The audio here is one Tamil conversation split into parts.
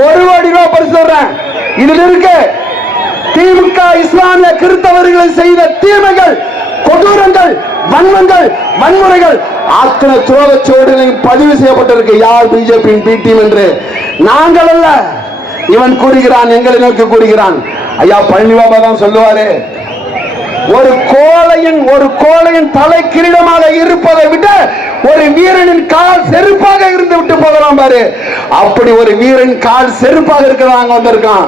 ஒரு கோடி ரூபாய் பரிசு தர்றேன். இதில் இருக்கு திமுக இஸ்லாமிய கிறிஸ்தவர்கள் செய்த தீமைகள் கொடூரங்கள் வன்மங்கள் வன்முறைகள் அத்தனை துரோகச்சோடுகளையும் பதிவு செய்யப்பட்டிருக்கு. யார் பிஜேபியின் பி டீம் என்று? நாங்கள் அல்ல. இவன் கூறுகிறான் எங்களை நோக்கி கூறுகிறான். ஐயா பழனி பாபா தான் சொல்லுவாரு ஒரு கோழையின் ஒரு கோழையின் தலை கிரீடமாக இருப்பதை விட ஒரு வீரனின் கால் செருப்பாக பாரு அப்படி ஒரு வீரன் கால் செருப்பாக இருக்கிறாங்க வந்திருக்கான்.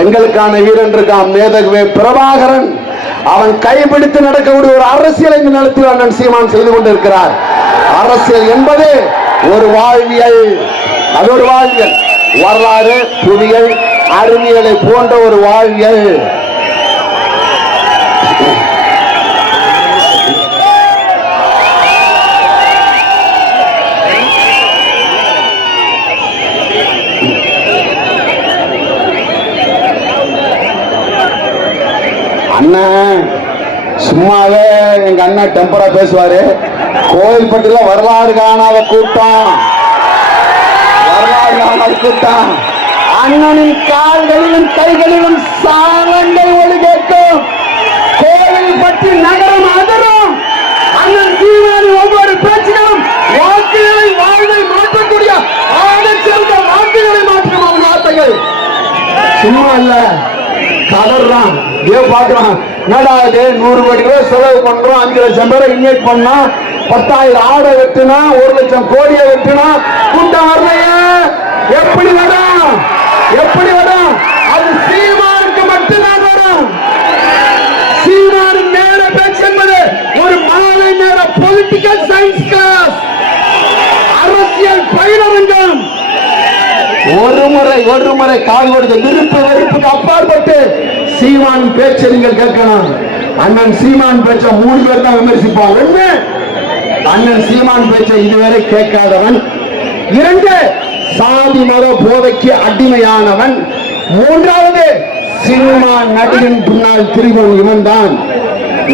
எங்களுக்கான வீரன் இருக்கான் மேதகுவே பிரபாகரன். அவன் கைப்பிடித்து நடக்கக்கூடிய ஒரு அரசியலை இந்த நிலத்தில் அண்ணன் சீமான் செய்து கொண்டிருக்கிறார். அரசியல் என்பது ஒரு வாழ்வியல். அது ஒரு வாழ்வியல். வரலாறு புவியல் அறிவியலை போன்ற ஒரு வாழ்வியல். அண்ணன் சும்மாவே எங்க அண்ணன் டெம்பரா பேசுவாரு. கோயில்பட்டுல வரலாறு காணாத கூட்டம். வரலாறு காணாத கூட்டம். அண்ணனின் கால்களிலும் கைகளிலும் சாலங்கள் ஒளி கேட்கும் கோவில் பற்றி நகரம் அதிரும். அண்ணன் சீமானின் ஒவ்வொரு பேச்சுகளும் வாக்குகளை வாழ்வை மாற்றக்கூடிய ஆக சிறந்த வாக்குகளை மாற்றும் அவன் வார்த்தைகள். சும்மா இல்லை. கதறான். ஏ பாக்குறான் என்னடா இது? நூறு கோடி ரூபாய் செலவு பண்றோம். அஞ்சு லட்சம் பேரை இன்வைட் பண்ணா பத்தாயிரம் ஆடை வெட்டினா ஒரு லட்சம் கோடியை வெட்டினா கூட்டம் வரலையே எப்படி வரும்? எப்படி வரும்? அது சீமானுக்கு மட்டும்தான் வரும். சீமானின் நேர பேச்சு என்பது ஒரு மாலை நேர பொலிட்டிக்கல் சயின்ஸ் கிளாஸ் அரசியல் பயிலரங்கம் ஒரு முறை ஒரு முறை கால் கொடுத்து விருப்பு வெறுப்புக்கு அப்பாற்பட்டு சீமான் பேச்சை நீங்கள் கேட்கலாம். அண்ணன் சீமான் பேச்ச மூணு பேர் தான் விமர்சிப்பான் ஒண்ணு அண்ணன் சீமான் பேச்சை இதுவரை கேட்காதவன். இரண்டு சாதி மத போதைக்கு அடிமையானவன். மூன்றாவது சினிமா நடிகன் பின்னால் திரிவன் இவன் தான்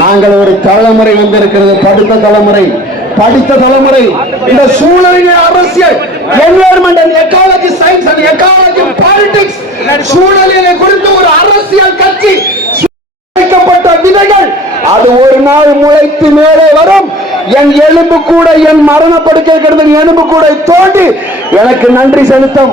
நாங்கள் ஒரு தலைமுறை வந்திருக்கிறது படித்த தலைமுறை. படித்த தலைமுறை. இந்த சூழலின் அரசியல் environment and ecology science and ecology politics சூழலினை குறித்து ஒரு அரசியல் கட்சி அது ஒரு நாள் முளைத்து மேலே வரும். என் எலும்பு கூட என் மரணப்படுக்கை கிடந்த எலும்பு கூட தோண்டி எனக்கு நன்றி செலுத்தும்.